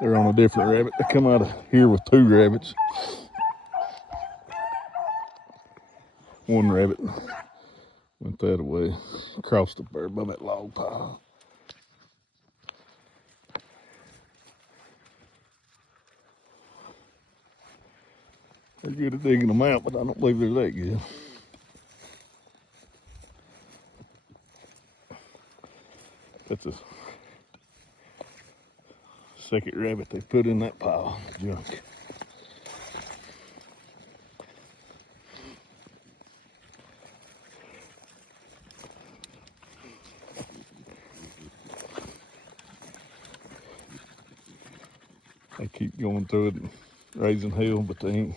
They're on a different rabbit. They come out of here with two rabbits. One rabbit went that way, crossed up there above that log pile. They're good at digging them out, but I don't believe they're that good. That's a second rabbit they put in that pile of junk. They keep going through it and raising hell, but they ain't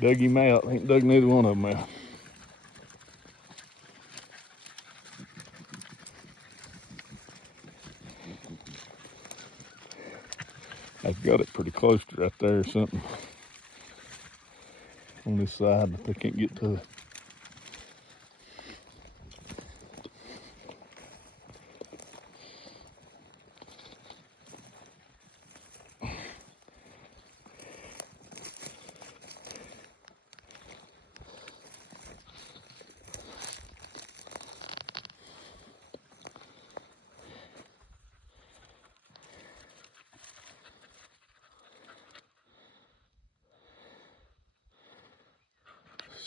dug him out. Ain't dug neither one of them out. They've got it pretty close to right there or something on this side, but they can't get to it.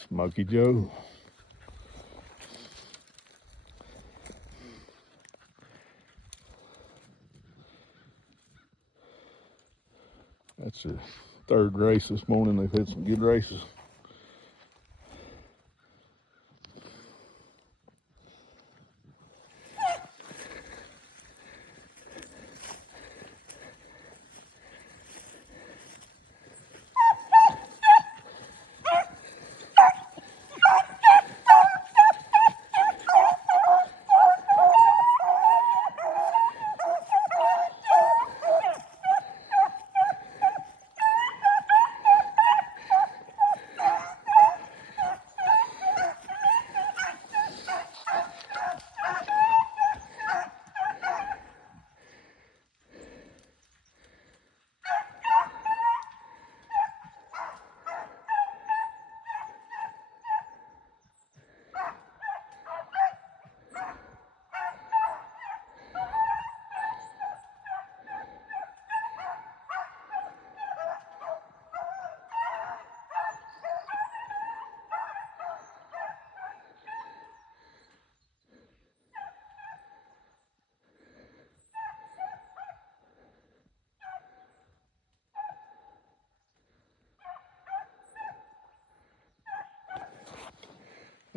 Smokey Joe. That's their third race this morning. They've had some good races.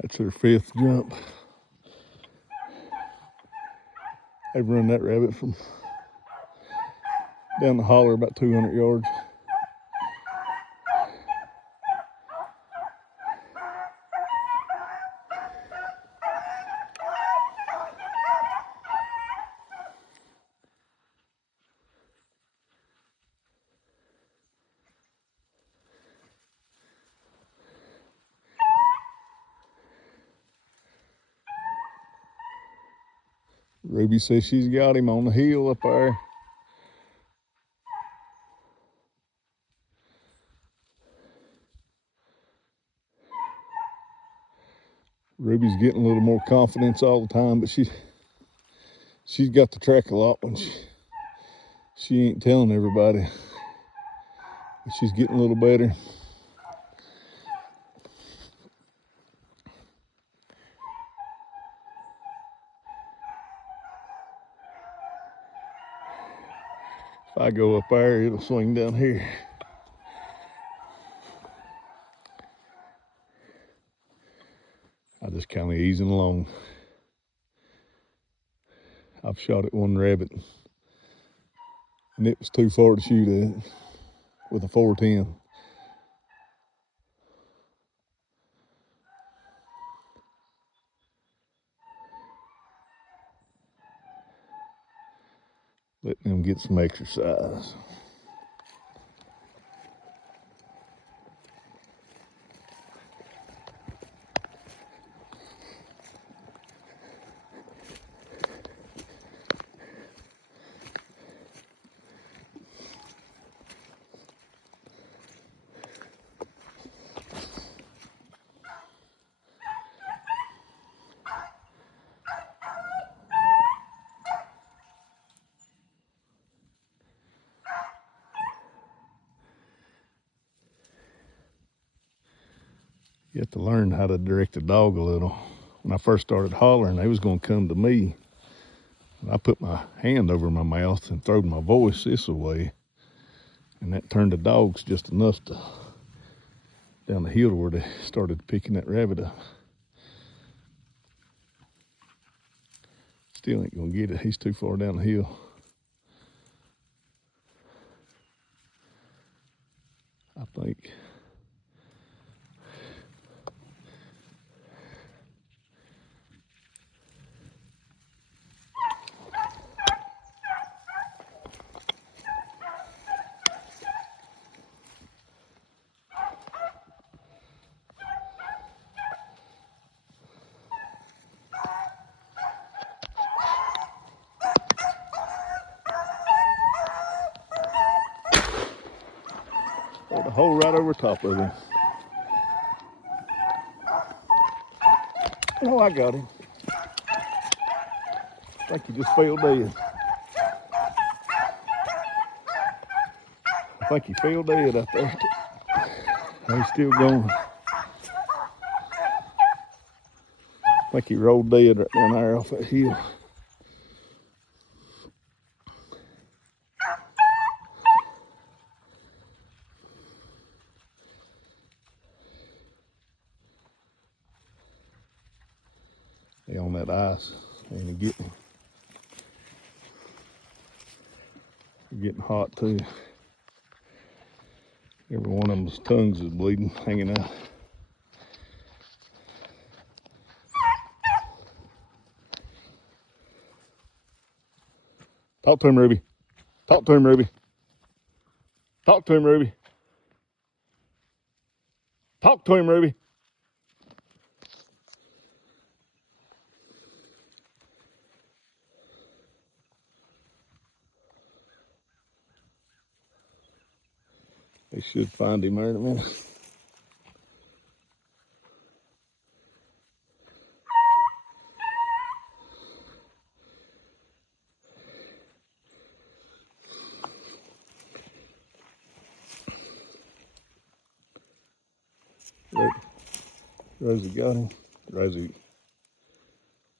That's their fifth jump. They've run that rabbit from down the holler about 200 yards. Ruby says she's got him on the hill up there. Ruby's getting a little more confidence all the time, but she's got the track a lot when she ain't telling everybody. But she's getting a little better. If I go up there, it'll swing down here. I just kind of easing along. I've shot at one rabbit, and it was too far to shoot at with a 410. Letting them get some exercise. You have to learn how to direct the dog a little. When I first started hollering, they was going to come to me. I put my hand over my mouth and throwed my voice this way, and that turned the dogs just enough to down the hill to where they started picking that rabbit up. Still ain't gonna get it. He's too far down the hill. I think. There's a hole right over top of him. Oh, I got him. I think he just fell dead. I think he fell dead out there. He's still going. I think he rolled dead right down there off that hill. They on that ice. They ain't getting him. They're getting hot too. Every one of them's tongues is bleeding, hanging out. Talk to him, Ruby. Talk to him, Ruby. Talk to him, Ruby. Talk to him, Ruby. They should find him there in a minute. Rosie got him. I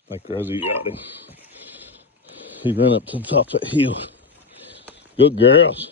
think Rosie got him. He ran up to the top of that hill. Good girls.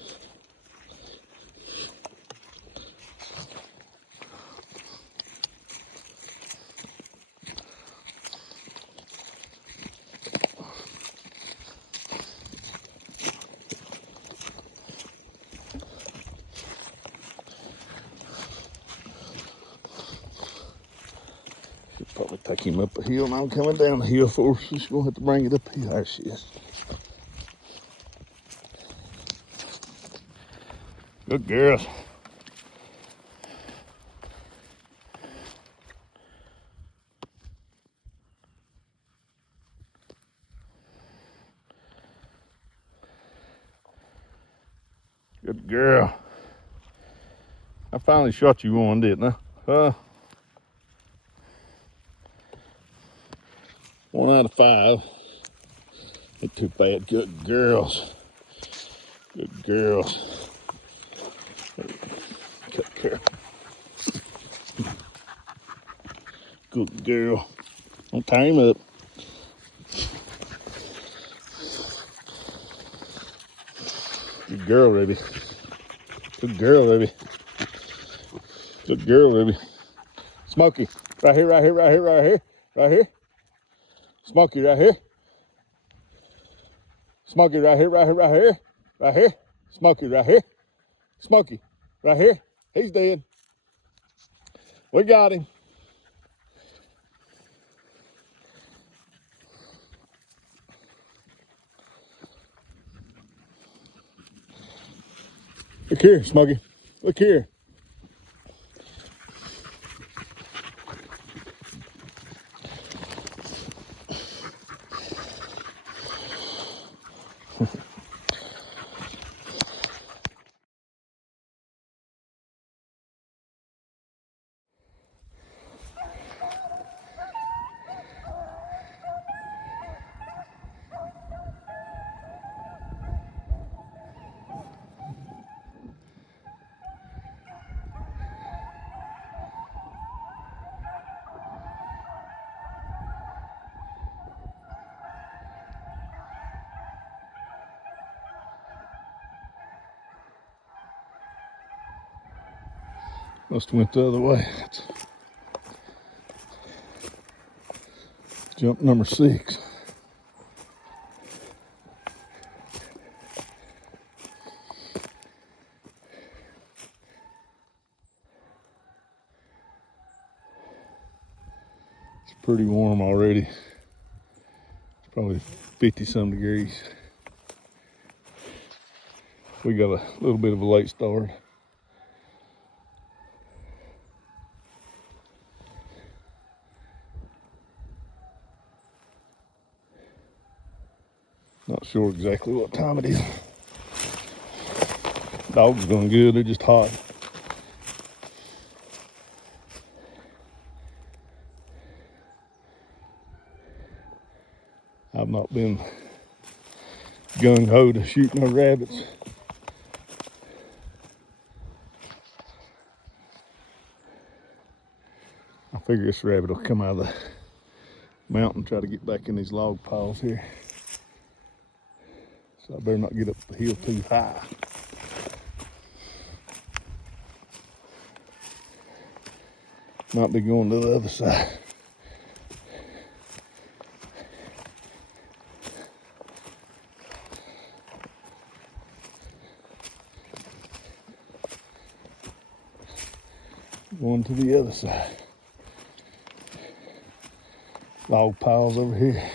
Should probably take him up a hill, and I'm coming down the hill for her. She's gonna have to bring it up here. There she is. Good girls. Good girl. I finally shot you one, didn't I? 1 out of 5. Ain't too bad. Good girls. Good girls. Take care. Good girl. Don't tie him up. Good girl, Ruby. Good girl, Ruby. Good girl, Ruby. Smokey. Right here, right here, right here, right here. Right here. Smokey, right here. Smokey, right here, right here, right here. Right here. Smokey, right here. Smokey, right here. He's dead. We got him. Look here, Smokey. Look here. Must have went the other way. That's jump number 6. It's pretty warm already. It's probably 50-some degrees. We got a little bit of a late start. Not sure exactly what time it is. Dogs going good, they're just hot. I've not been gung-ho to shoot no rabbits. I figure this rabbit will come out of the mountain and try to get back in these log piles here. So I better not get up the hill too high. Might be going to the other side. Going to the other side. Log piles over here.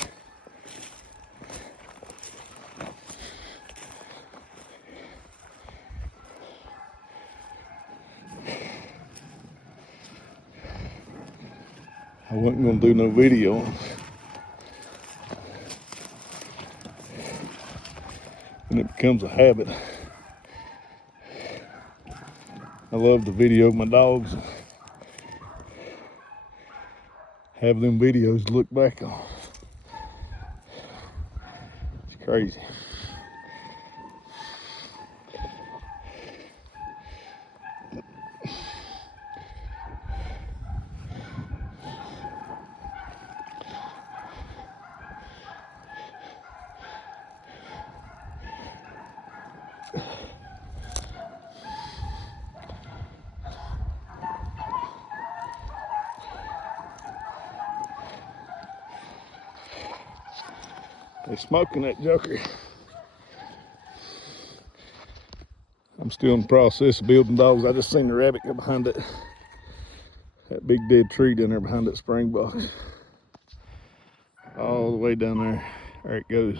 I wasn't going to do no video. And it becomes a habit. I love to video my dogs. Have them videos to look back on. It's crazy. They smoking that joker. I'm still in the process of building dogs. I just seen the rabbit go behind that big dead tree down there behind that spring box. All the way down there. There it goes.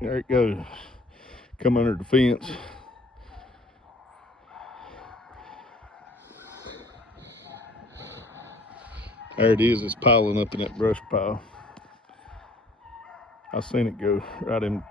There it goes. Come under the fence. There it is. It's piling up in that brush pile. I seen it go right in.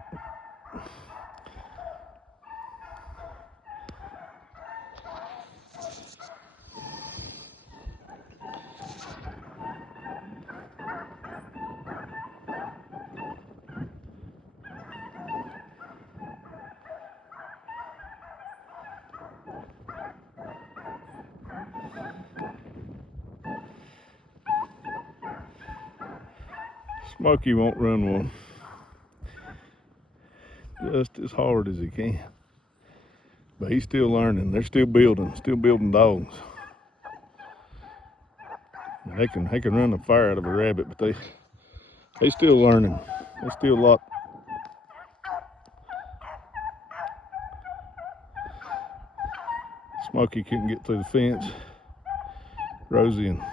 Smokey won't run one. Just as hard as he can. But he's still learning. They're still building dogs. They can run the fire out of a rabbit, but they still learning. They still a lot. Smokey couldn't get through the fence. Rosie and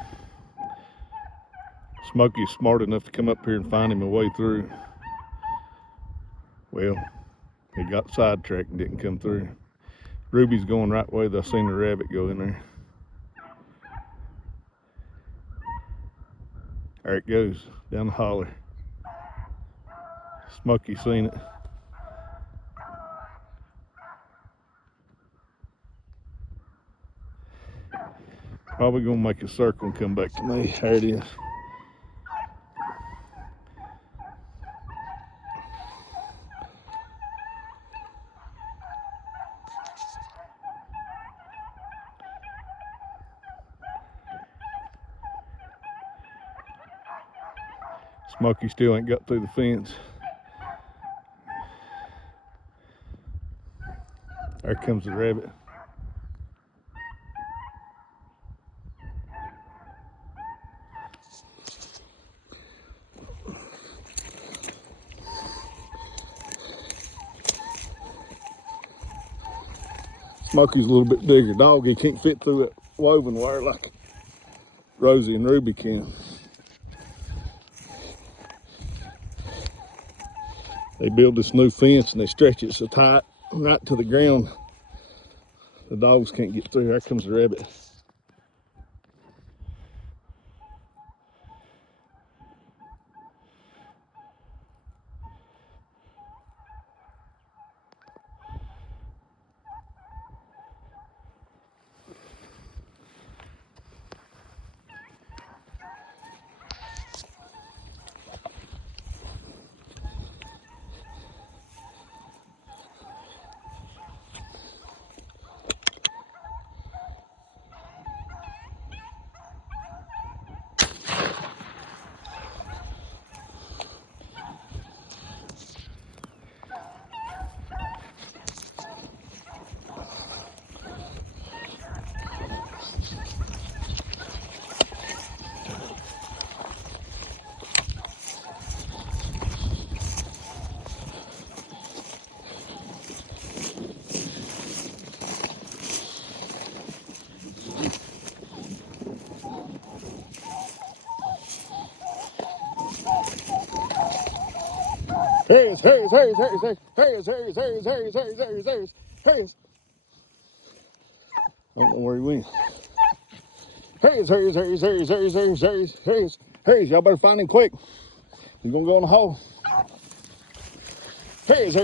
Smokey's smart enough to come up here and find him a way through. Well, he got sidetracked and didn't come through. Ruby's going right way. I seen the rabbit go in there. There it goes, down the holler. Smokey seen it. Probably gonna make a circle and come back to me. There it is. Smokey still ain't got through the fence. There comes the rabbit. Smokey's a little bit bigger dog. He can't fit through that woven wire like Rosie and Ruby can. They build this new fence and they stretch it so tight right to the ground. The dogs can't get through. There comes the rabbit. Harris. I don't know where he went. Harris. Y'all better find him quick. He's gonna go in the hole. Harris.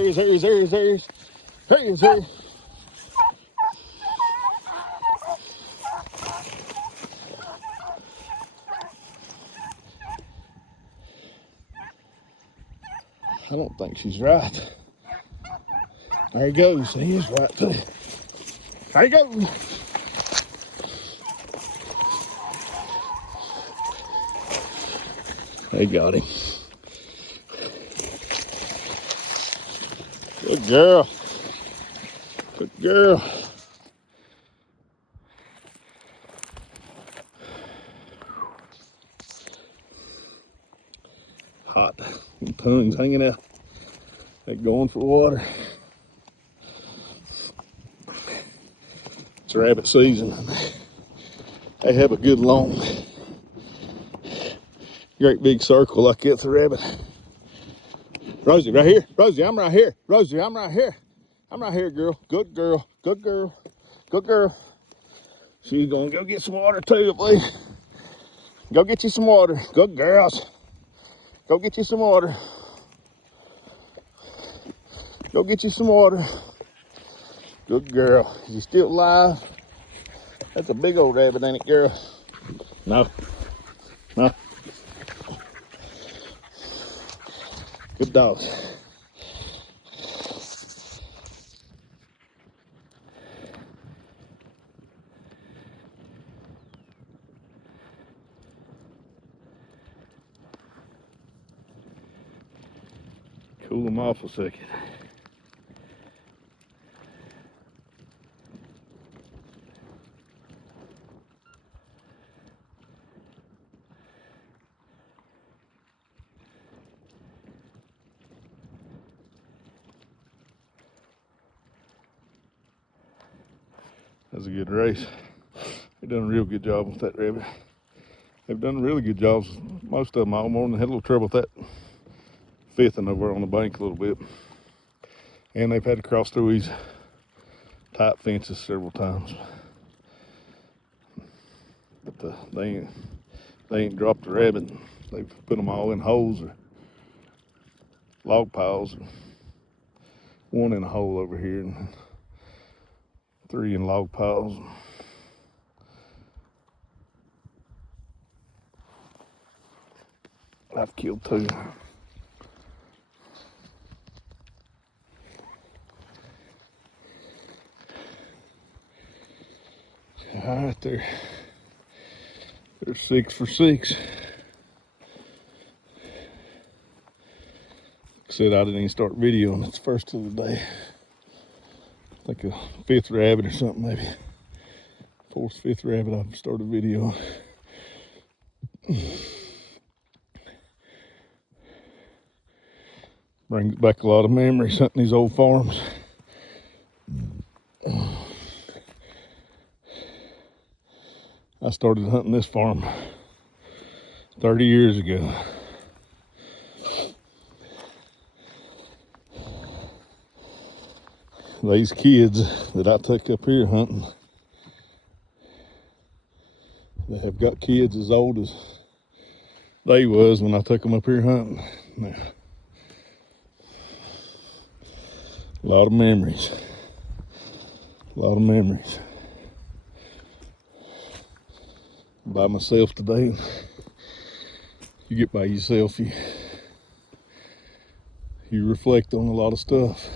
I don't think she's right. There he goes. He is right too. There he goes. They got him. Good girl. Good girl. Hot. Tongues hanging out. They're going for water. It's rabbit season. They have a good long, great big circle like that's a rabbit. Rosie, right here. Rosie, I'm right here. Rosie, I'm right here. I'm right here, girl. Good girl. Good girl. Good girl. She's gonna go get some water too, please. Go get you some water. Good girls. Go get you some water. Go get you some water. Good girl. Is you still alive? That's a big old rabbit, ain't it, girl? No. No. Good dogs. Cool them off a second. That's a good race. They've done a real good job with that rabbit. They've done really good jobs. Most of them, all more than had a little trouble with that fifth and over on the bank a little bit. And they've had to cross through these tight fences several times. But they ain't dropped the rabbit. They've put them all in holes or log piles. One in a hole over here and 3 in log piles. I've killed 2. All right, they're 6 for 6. Like I said, I didn't even start videoing. It's the first of the day. I think a fifth rabbit or something, maybe. Fourth, fifth rabbit I've started a video on. Brings back a lot of memories hunting these old farms. I started hunting this farm 30 years ago. These kids that I took up here hunting, they have got kids as old as they was when I took them up here hunting. Now, a lot of memories. A lot of memories. By myself today. You get by yourself, you reflect on a lot of stuff.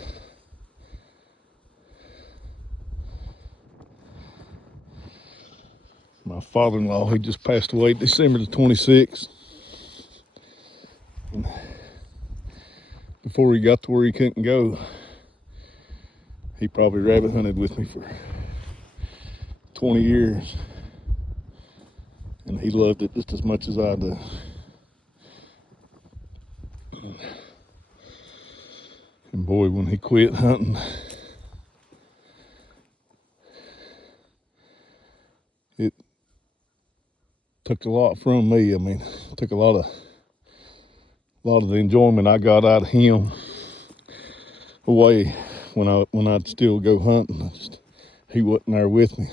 My father-in-law, he just passed away December the 26th. And before he got to where he couldn't go, he probably rabbit hunted with me for 20 years. And he loved it just as much as I do. And boy, when he quit hunting, it took a lot from me. I mean, it took a lot of the enjoyment I got out of him away when I'd still go hunting. He wasn't there with me.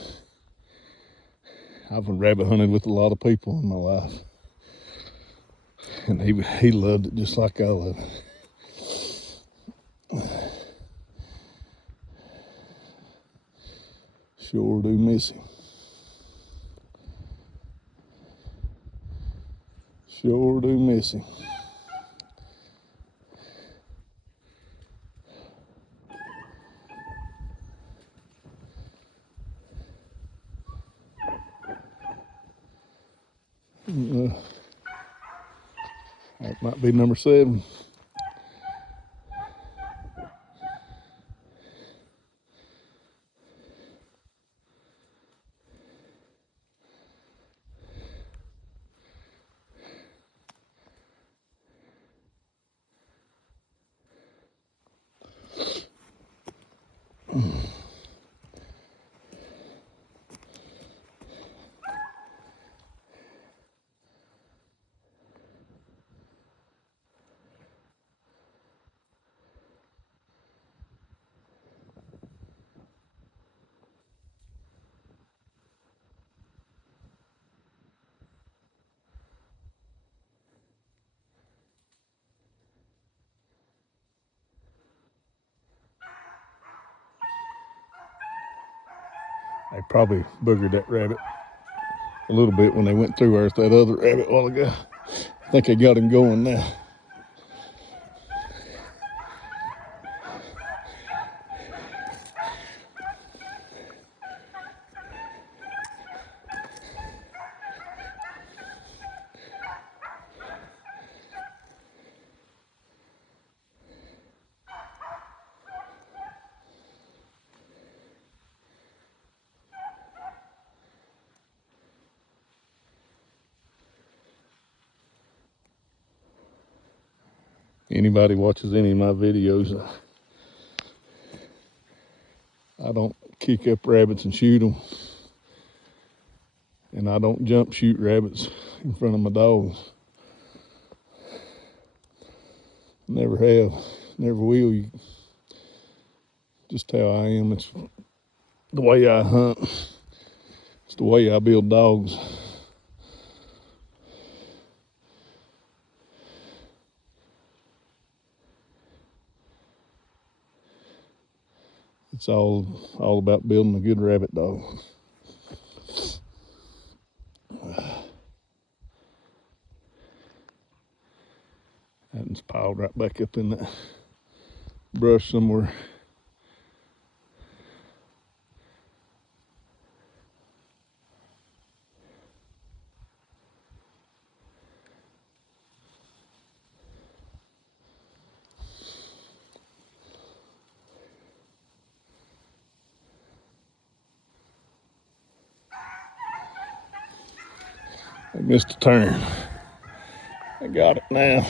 I've rabbit hunted with a lot of people in my life, and he loved it just like I love it. Sure do miss him. Sure do miss him. That might be number 7. They probably boogered that rabbit a little bit when they went through there with that other rabbit a while ago. I think they got him going now. Anybody watches any of my videos, I don't kick up rabbits and shoot them. And I don't jump shoot rabbits in front of my dogs. Never have, never will. Just how I am. It's the way I hunt. It's the way I build dogs. It's all about building a good rabbit dog. And it's piled right back up in that brush somewhere. I missed a turn. I got it now.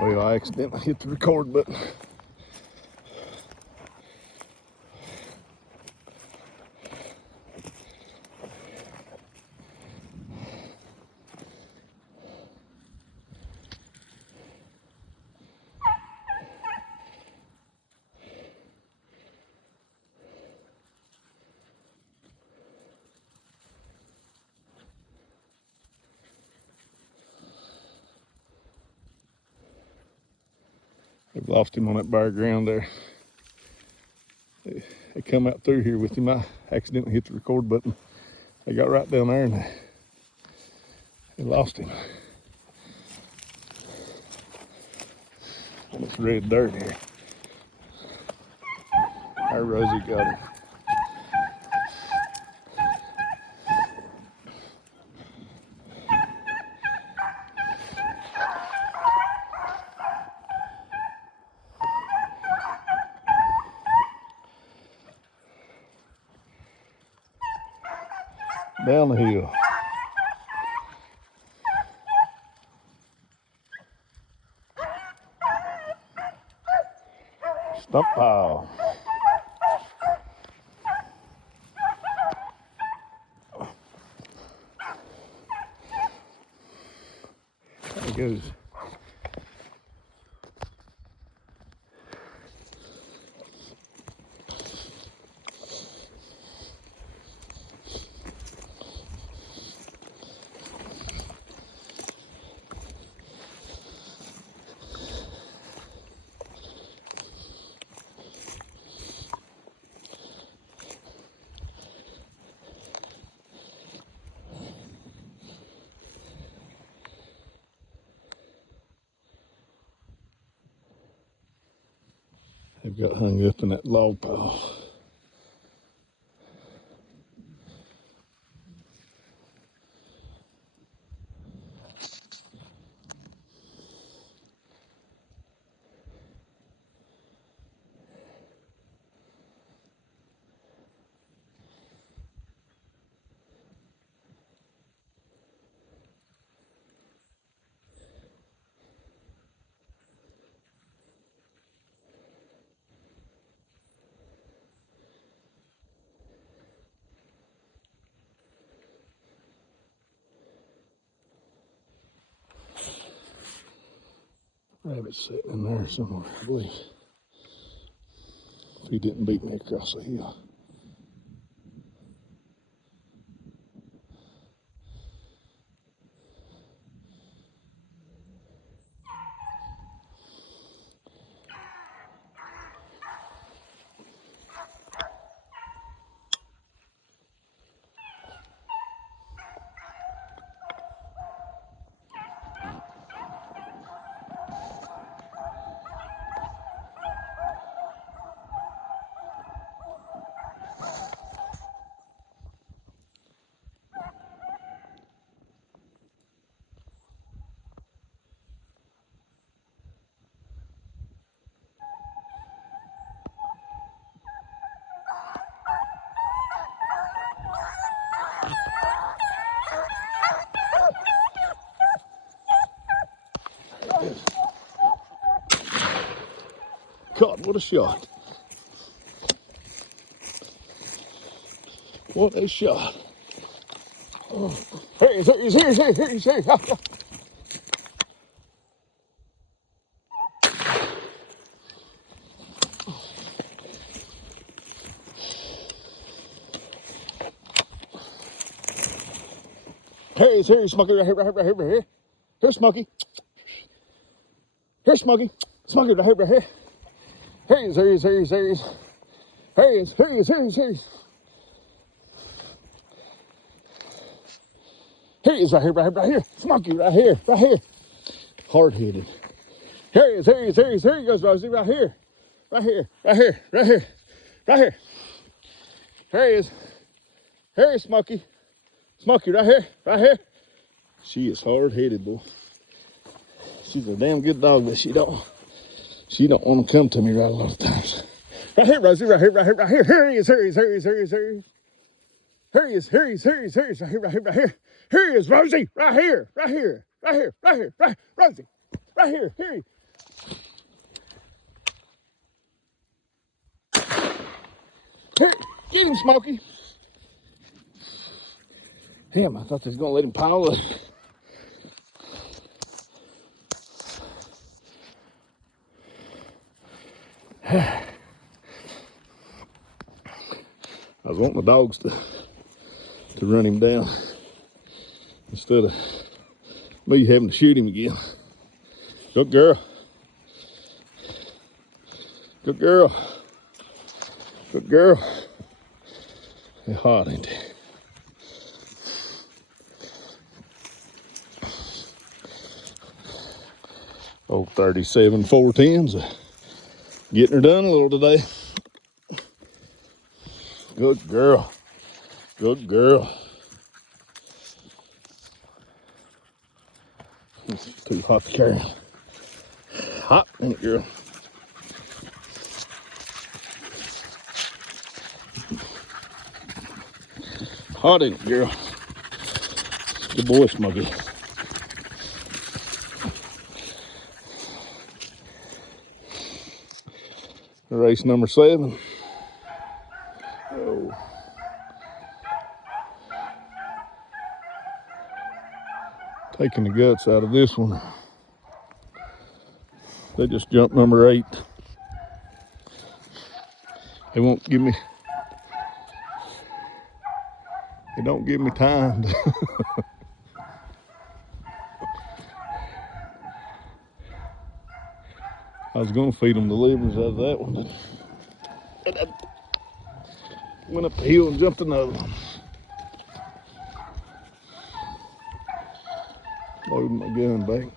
Well, I accidentally hit the record button. I've lost him on that bare ground there. They come out through here with him. I accidentally hit the record button. They got right down there and they lost him. And it's red dirt here. Our Rosie got him. Down the hill. Stump pile. There he goes. They've got hung up in that log pile. Rabbit's sitting in there somewhere, I believe. If he didn't beat me across the hill. God, what a shot. What a shot. Oh. Here he is, here he is, here he is, here he is, here he is. Here he is, here he is, Smokey, right here, right here, right here, right here. Here's Smokey. Here's Smokey. Smokey, right here, right here. Here he is, here he is, here he is, here he is. Here he is, here he is, here he is, here he is. Here he is, right here, right here, right here. Smokey, right here, right here. Hard-headed. Here he is, here he is, here he is. Here he goes, Rosie, right here. Right here, right here, right here, right here. Here he is. Here is Smokey. Smokey, right here, right here. She is hard-headed, boy. She's a damn good dog, but she don't want to come to me right a lot of times. Right here, Rosie, right here, right here, right here. Here he is, here he is, here he is, here he is, here he is. Here he is, here he is, here he is, here he is, right here, right here, right here. Here he is, Rosie, right here, right here, right here, right here, right, Rosie, right here, here he. Here, get him, Smokey. Damn, I thought they was gonna let him pile up. I was wanting the dogs to run him down instead of me having to shoot him again. Good girl. Good girl. Good girl. They're hot, ain't they? Old 37 410s. Getting her done a little today. Good girl. Good girl. It's too hot to carry. Hot, ain't it, girl? Hot, ain't it, girl? Good boy, Smokey. Race number 7. Oh. Taking the guts out of this one. They just jumped number 8. They won't give me, they don't give me time to I was gonna feed them the livers out of that one, but I went up the hill and jumped another one. Loading my gun back.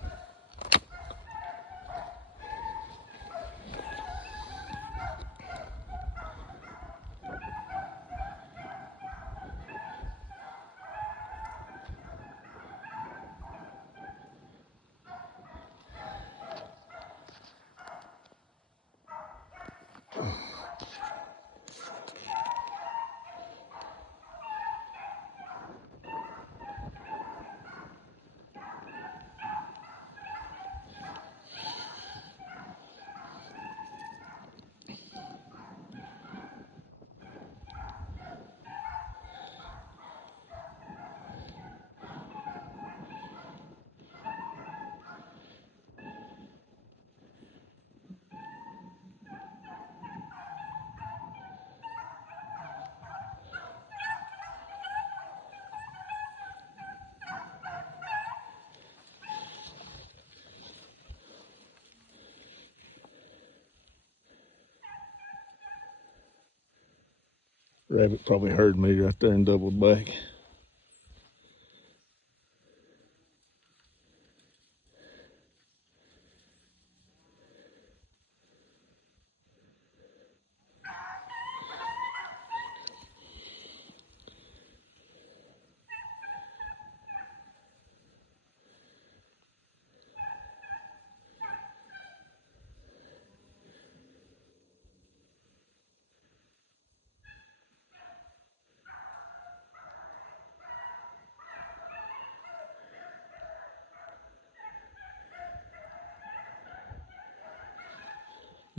Rabbit probably heard me right there and doubled back.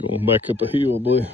Going back up a hill, boy.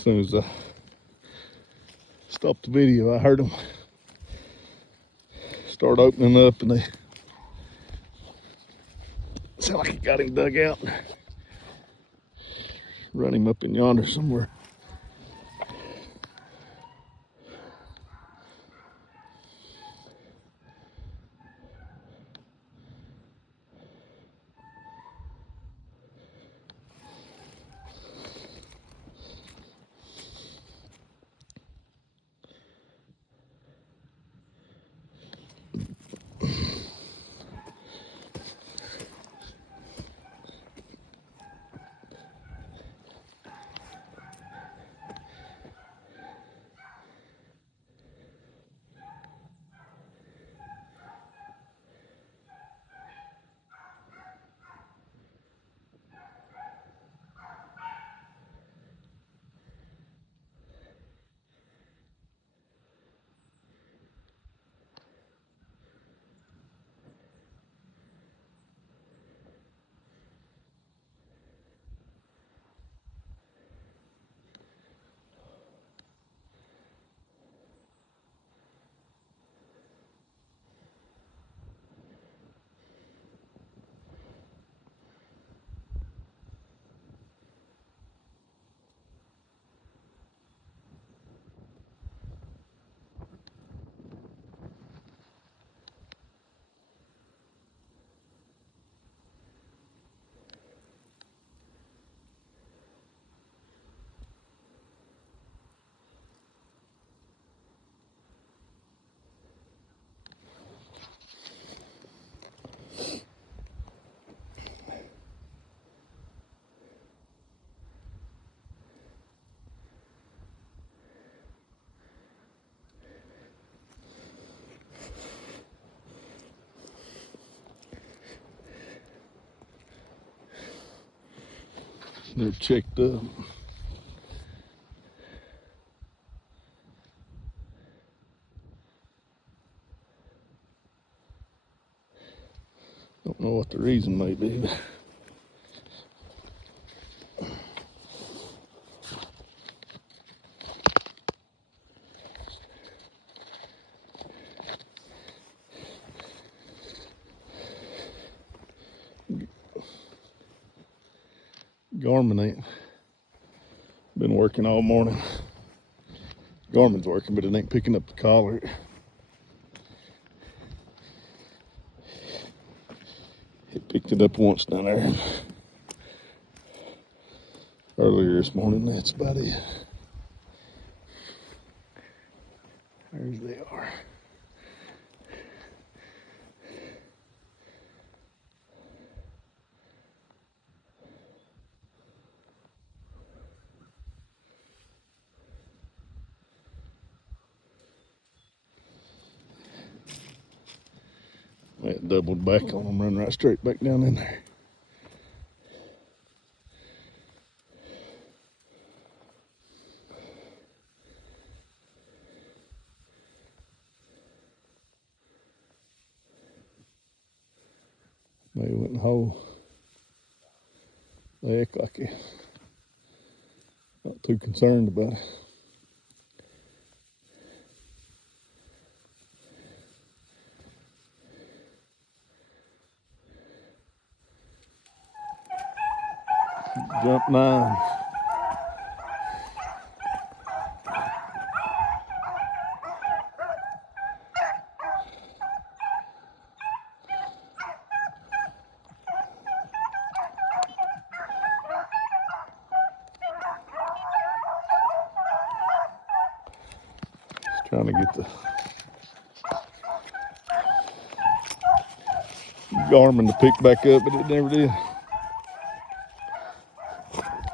As soon as I stopped the video, I heard them start opening up, and they sound like it got him dug out. Run him up in yonder somewhere. They're checked up. Don't know what the reason may be. Garmin ain't been working all morning. Garmin's working, but it ain't picking up the collar. It picked it up once down there earlier this morning. That's about it. There they are. It doubled back on them, run right straight back down in there. They went in the hole. They act like they're not too concerned about it. Jump 9. Just trying to get the Garmin to pick back up, but it never did.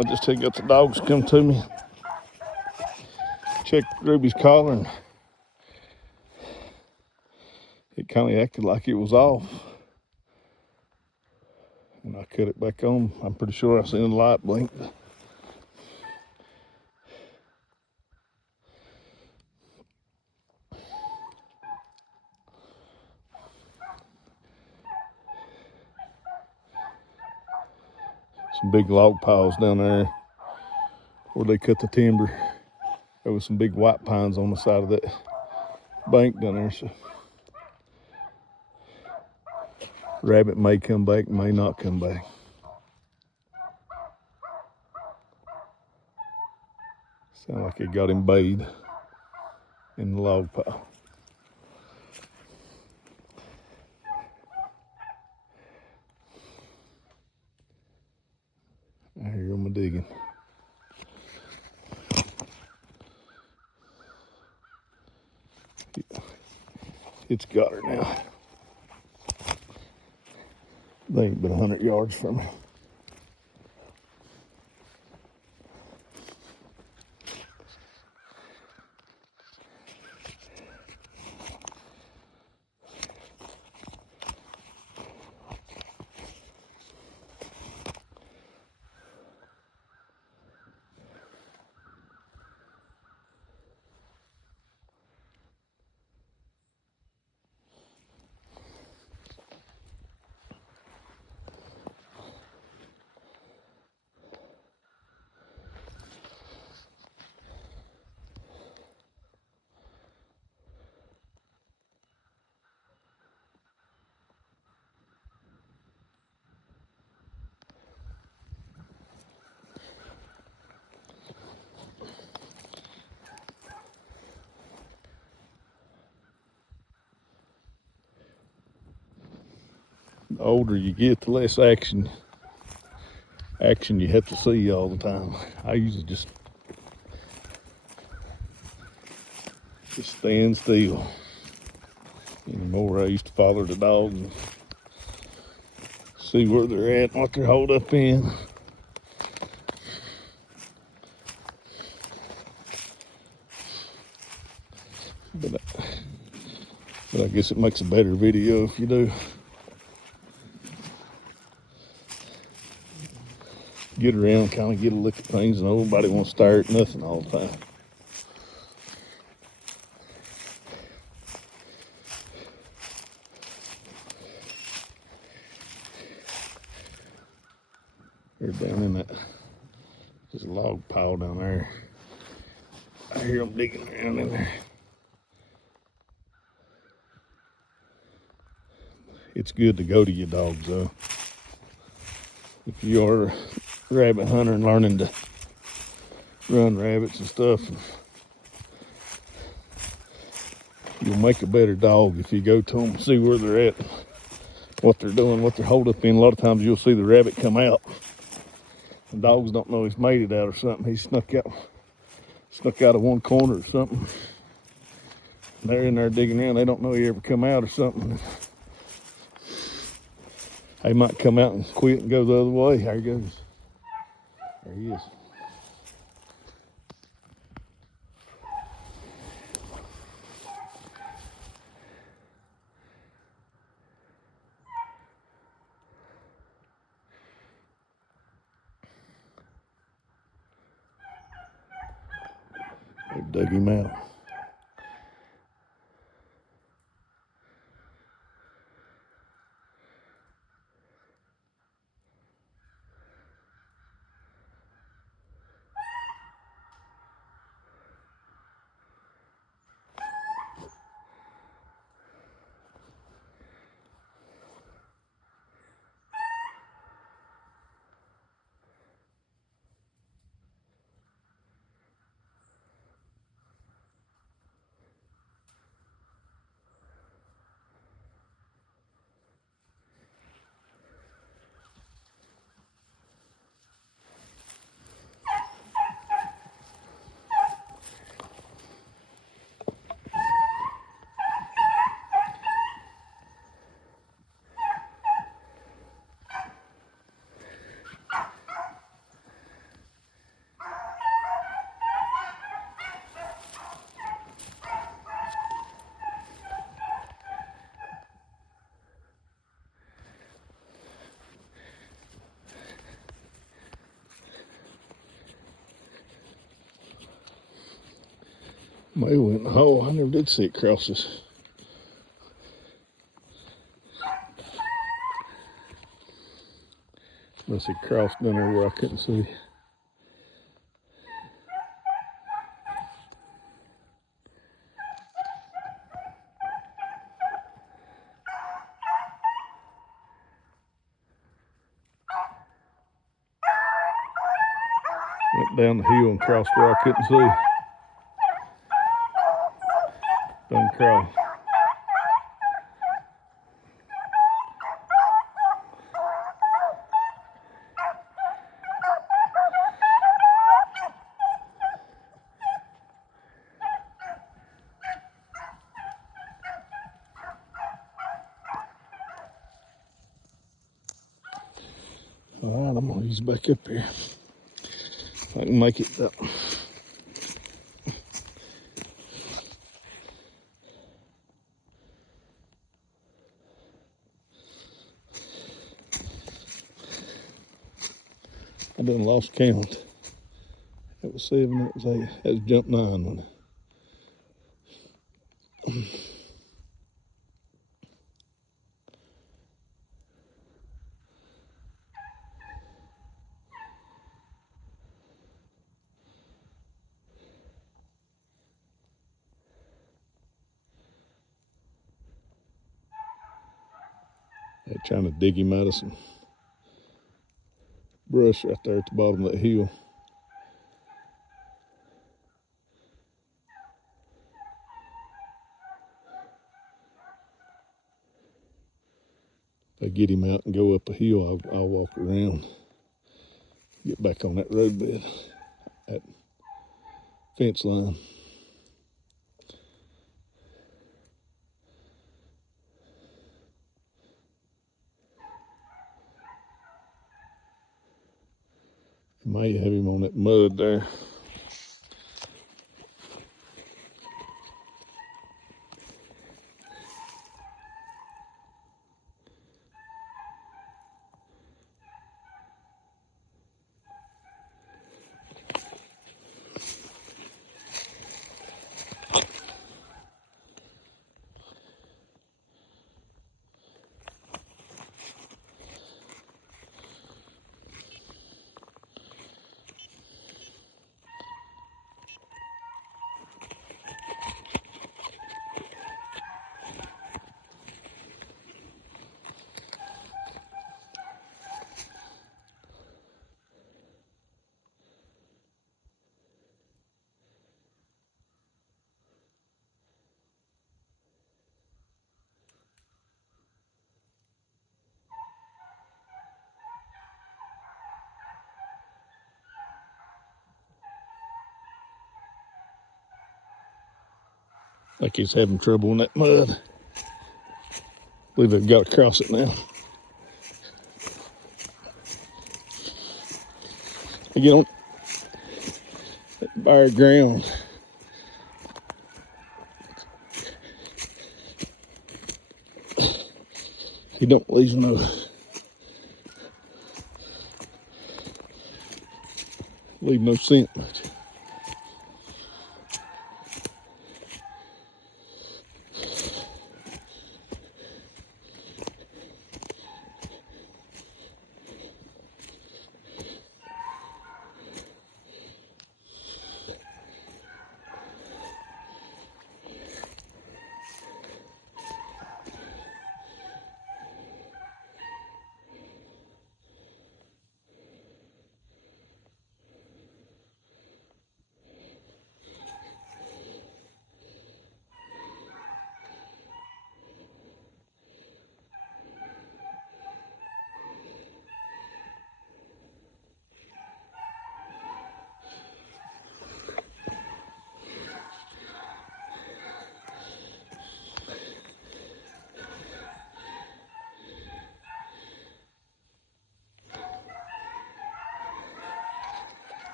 I just got the dogs come to me, checked Ruby's collar, and it kind of acted like it was off. And I cut it back on. I'm pretty sure I seen the light blink. Some big log piles down there. where they cut the timber. There was some big white pines on the side of that bank down there, so rabbit may come back, may not come back. Sound like it got him bayed in the log pile. I hear him digging. It's got her now. They ain't been 100 yards from me. The older you get, the less action you have to see all the time. I usually just stand still. Anymore, I used to follow the dog and see where they're at, what they're holed up in. But I guess it makes a better video if you do. Get around, kind of get a look at things, and nobody wants to stare at nothing all the time. They're down in that, there's a log pile down there. I hear them digging around in there. It's good to go to your dogs though. If you are a rabbit hunter and learning to run rabbits and stuff, you'll make a better dog if you go to them and see where they're at, what they're doing, what they're holed up in. A lot of times you'll see the rabbit come out. The dogs don't know he's made it out or something. He snuck out of one corner or something. They're in there digging around. They don't know he ever come out or something. They might come out and quit and go the other way. There he goes. There he is. They dug him out. May went in the hole. I never did see it cross this. Must have crossed down there where I couldn't see. down the hill and crossed where I couldn't see. Done crossed. All right, I'm gonna ease back up here. If I can make it up. I done lost count. That was 7, that was 8, that was jump 9 one. They're trying to dig him out of some brush right there at the bottom of that hill. If I get him out and go up a hill, I'll walk around, get back on that roadbed, that fence line. I might have him on that mud there. Like he's having trouble in that mud. I believe they've got to cross it now. I get on that bare ground. He don't leave no scent much.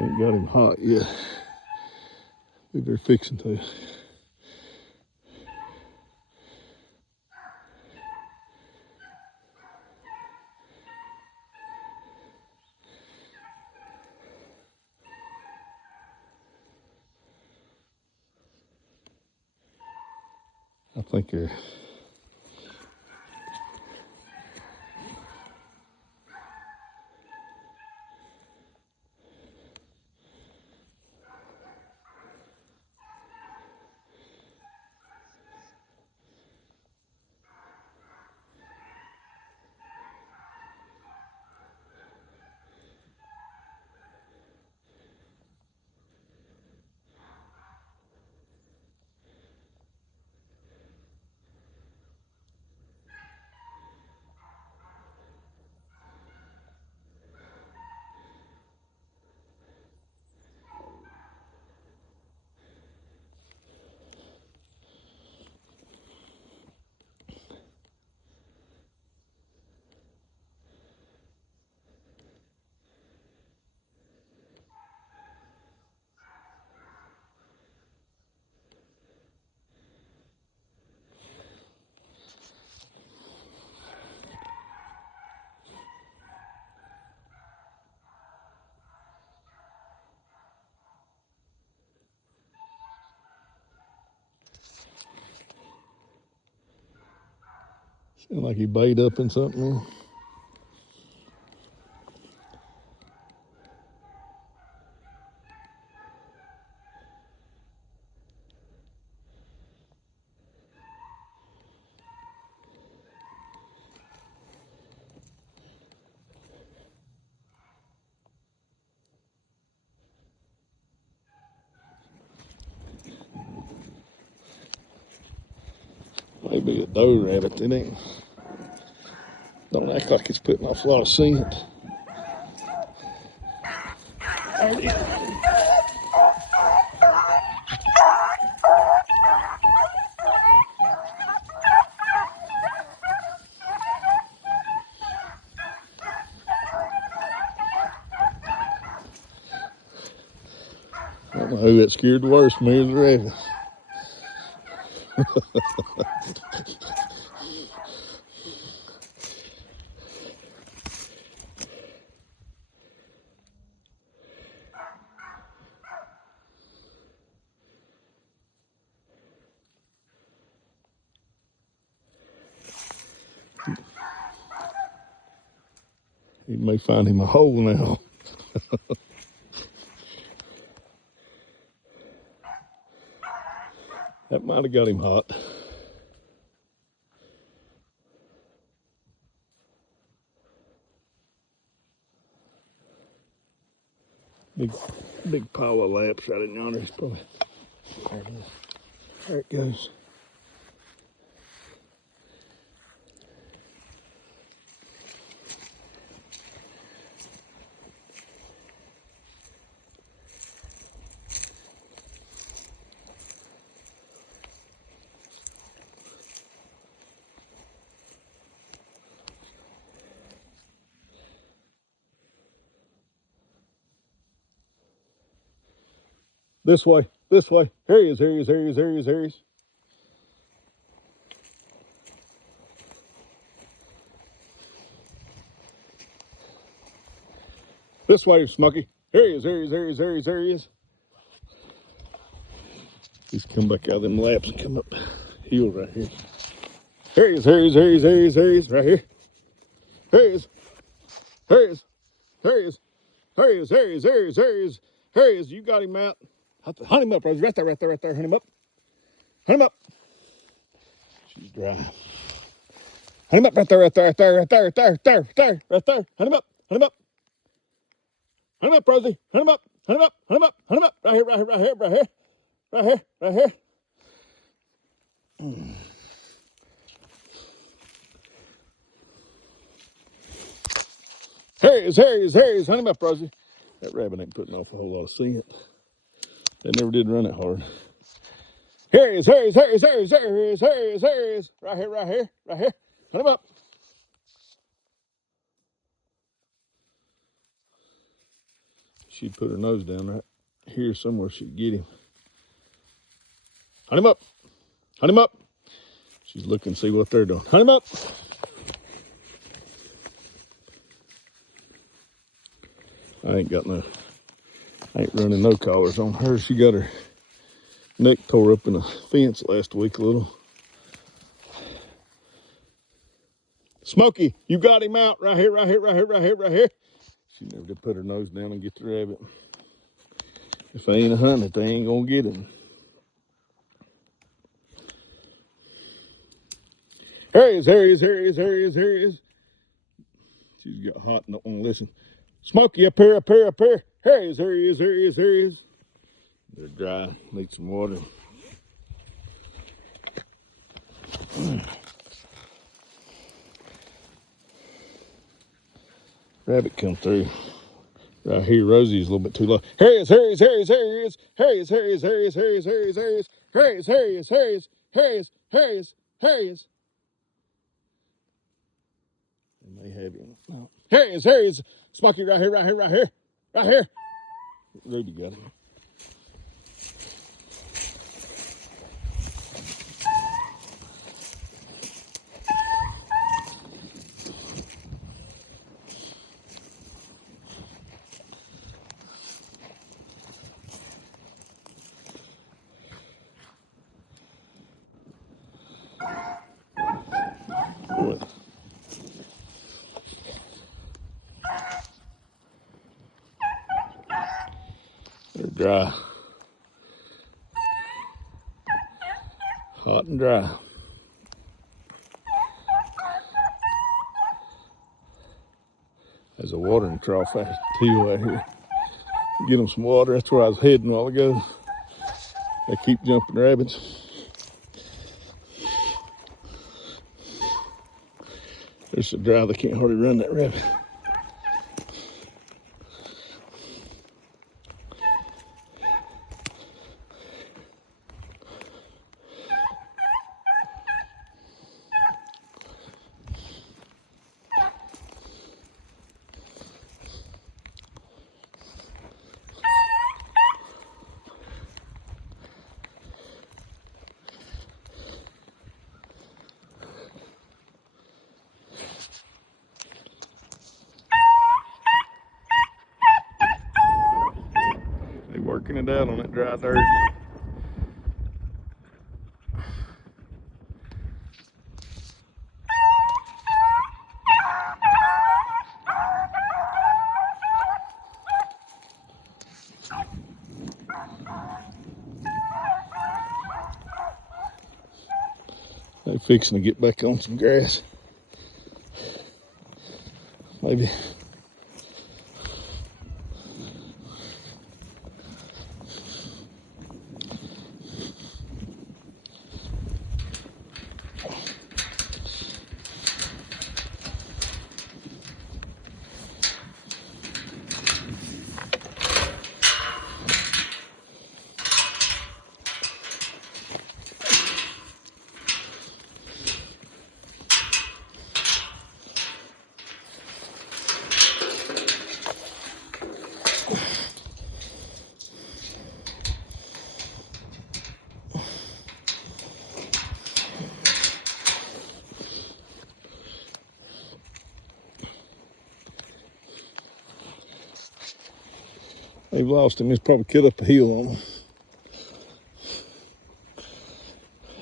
Ain't got him hot yet. I think they're fixing to. I think they're Sound like he bait up in something. Maybe a doe rabbit. It ain't. Don't act like it's putting off a lot of scent. I don't know who that scared the worst, me or the rabbit. He may find him a hole now. That might have got him hot. Big pile of laps right in yonder. He's probably, there it is. There it goes. This way, this way. Here he is, here he is, here he is, here he is, here he is. This way, Smoky. Here he is, here he is, here he is, here he is, here he is. He's come back out of them laps and come up hill right here. Here he is, here he is, here he is, here he is, here he is, right here. Here he is. Here he is. Here he is. Here he is, here he is, here he is, here he is. Here he is. You got him out. Hunt him up, Rosie. Right there, right there, right there. Hunt him up. Hunt him up. She's dry. Hunt him up right there, right there, right there, right there, right there, right there, right there, right there. Hunt him up. Hunt him up. Hunt him up, Rosie. Hunt him up. Hunt him up. Hunt him up. Hunt him up. Right here, right here, right here, right here. Right here, right here. Here he is, here he is, here he is. Hunt him up, Rosie. That rabbit ain't putting off a whole lot of scent. They never did run it hard. Here he is, here he is, here he is, here he is, here he is, here he is, here he is. Right here, right here, right here. Hunt him up. She'd put her nose down right here somewhere. She'd get him. Hunt him up. Hunt him up. She's looking to see what they're doing. Hunt him up. I ain't running no collars on her. She got her neck tore up in a fence last week a little. Smoky, you got him out right here, right here, right here, right here, right here. She never did put her nose down and get the rabbit. If they ain't a hunting, they ain't gonna get him. Here he is, here he is, here he is, here he is, here he is. She's got hot and don't want to listen. Smoky, up here, up here, up here. Here he is, here he is, here he is, here he is. They're dry, need some water. Rabbit come through. Right here, Rosie's a little bit too low. Here he is, here he is, here he is, here he is. Here he is, here he is, here he is, here he is, here he is, here he is. Here he is, here he is, here he is, here he is, here he is, here he is. They may have him. No. Here he is, here he is. Smoky right here, right here, right here, right here. Ruby got him. They're dry. Hot and dry. There's a watering trough out here. Get them some water. That's where I was heading a while ago. They keep jumping rabbits. They're so dry they can't hardly run that rabbit. They working it out on that dry dirt. They fixing to get back on some grass. Maybe. They've lost him. He's probably cut up a hill on them.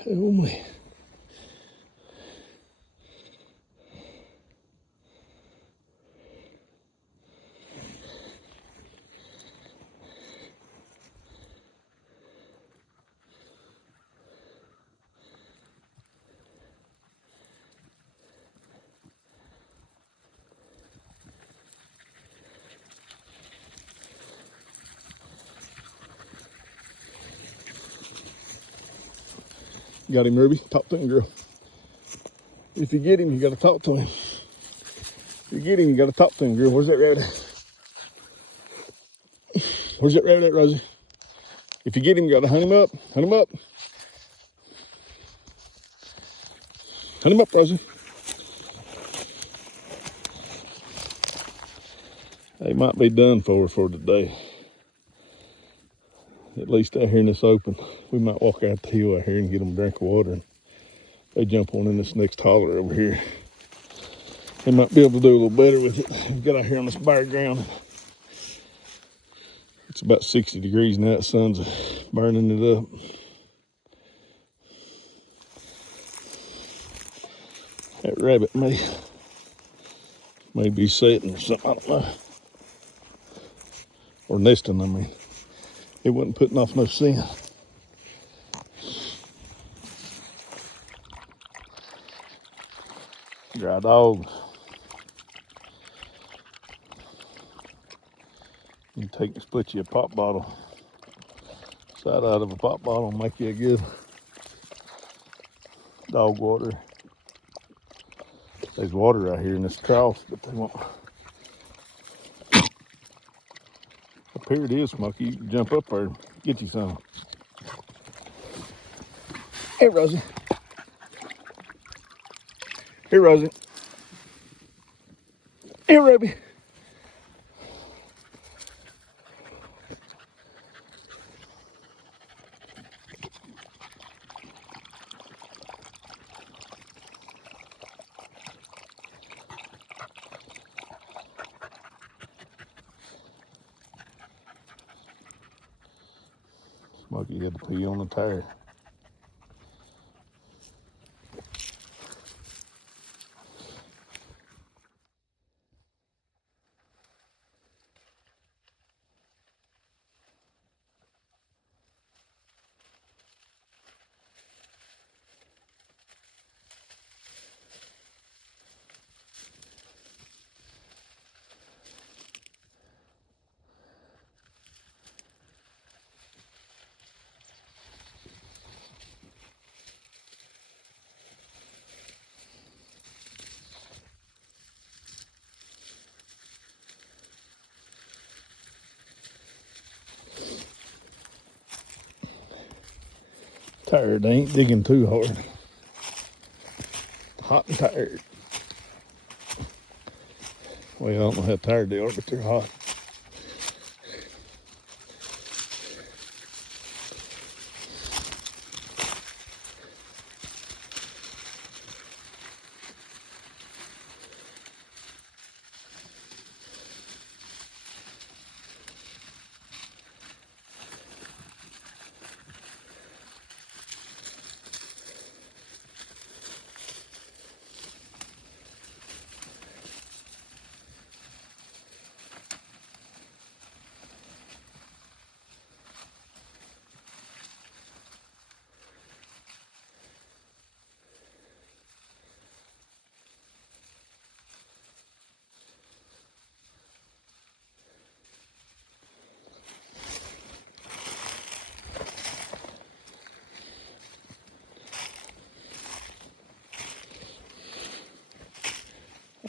Oh my. Got him, Ruby. Talk to him, girl. If you get him, you gotta talk to him. If you get him, you gotta talk to him, girl. Where's that rabbit at? Where's that rabbit at, Rosie? If you get him, you gotta hunt him up. Hunt him up. Hunt him up, Rosie. They might be done for today. At least out here in this open. We might walk out the hill out here and get them a drink of water. And they jump on in this next holler over here. They might be able to do a little better with it. We've got out here on this bare ground. It's about 60 degrees now. The sun's burning it up. That rabbit may be sitting or something, I don't know. Or nesting, I mean. It wasn't putting off no scent. Dry dogs. You take and split you a pop bottle. Side out of a pop bottle and make you a good dog water. There's water right here in this trough, but they won't. Up here it is, Smokey. You can jump up there and get you some. Hey, Rosie. Here, Rosie. Here, Ruby. Smokey had to pee on the tire. Tired, they ain't digging too hard. Hot and tired. Well, I don't know how tired they are, but they're hot.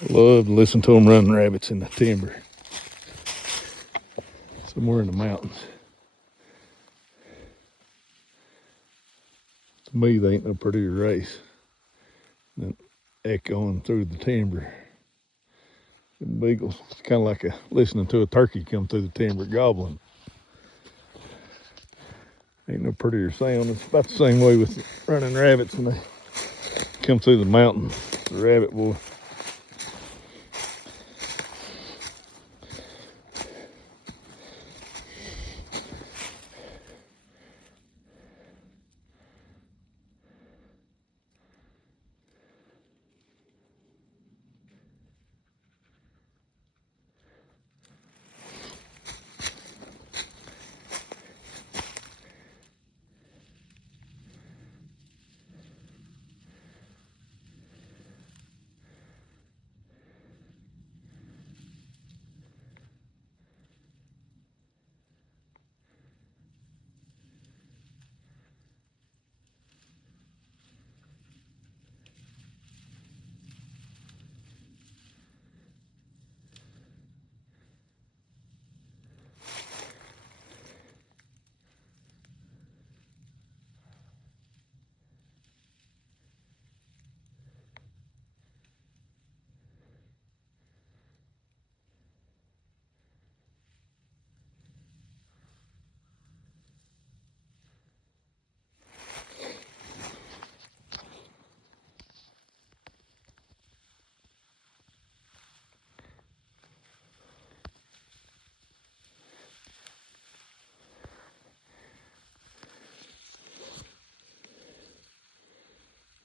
I love to listen to them running rabbits in the timber. Somewhere in the mountains. To me, they ain't no prettier race than echoing through the timber. The beagles, it's kind of like listening to a turkey come through the timber gobbling. Ain't no prettier sound. It's about the same way with running rabbits when they come through the mountain. The rabbit boy.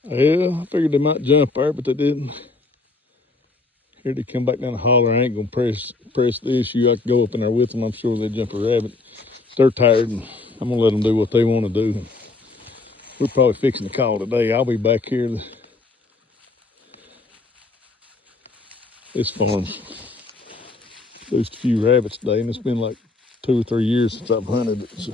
Yeah, I figured they might jump there, but they didn't. Here they come back down the holler. I ain't gonna press the issue. I can go up in there with them. I'm sure they jump a rabbit. They're tired, and I'm gonna let them do what they want to do. We're probably fixing to call today. I'll be back here this farm. Loosed a few rabbits today, and it's been like 2 or 3 years since I've hunted it. So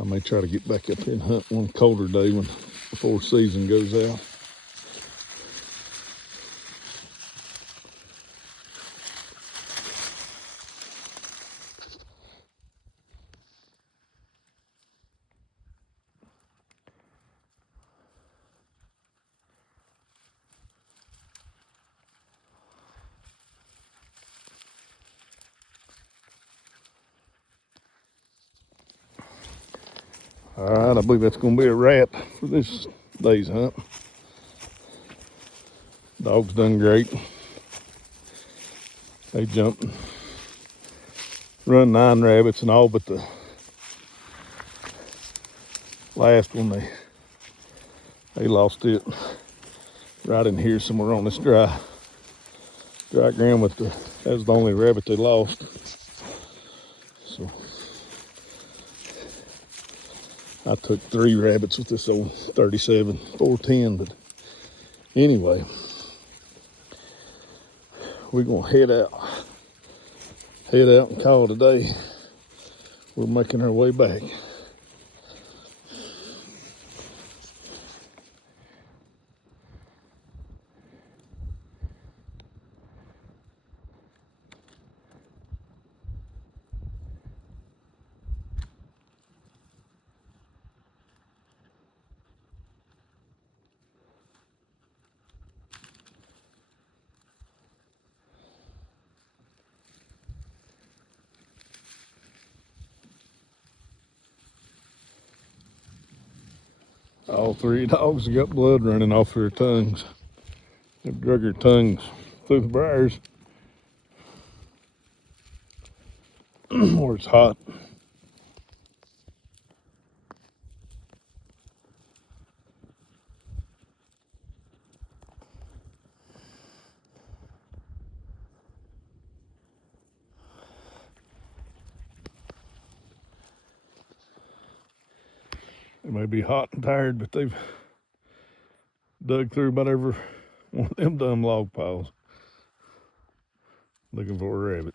I may try to get back up here and hunt one colder day before season goes out. All right, I believe that's going to be a wrap for this day's hunt. Dog's done great. They jumped and run 9 rabbits and all but the last one. They lost it right in here somewhere on this dry ground. That was the only rabbit they lost. So I took 3 rabbits with this old 37 410, but anyway, we're gonna head out and call it a day. We're making our way back. All three dogs have got blood running off their tongues. They've drug their tongues through the briars where it's hot. They may be hot and tired, but they've dug through about every one of them dumb log piles looking for a rabbit.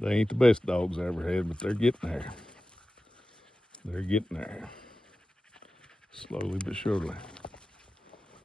They ain't the best dogs I ever had, but they're getting there. They're getting there. Slowly but surely.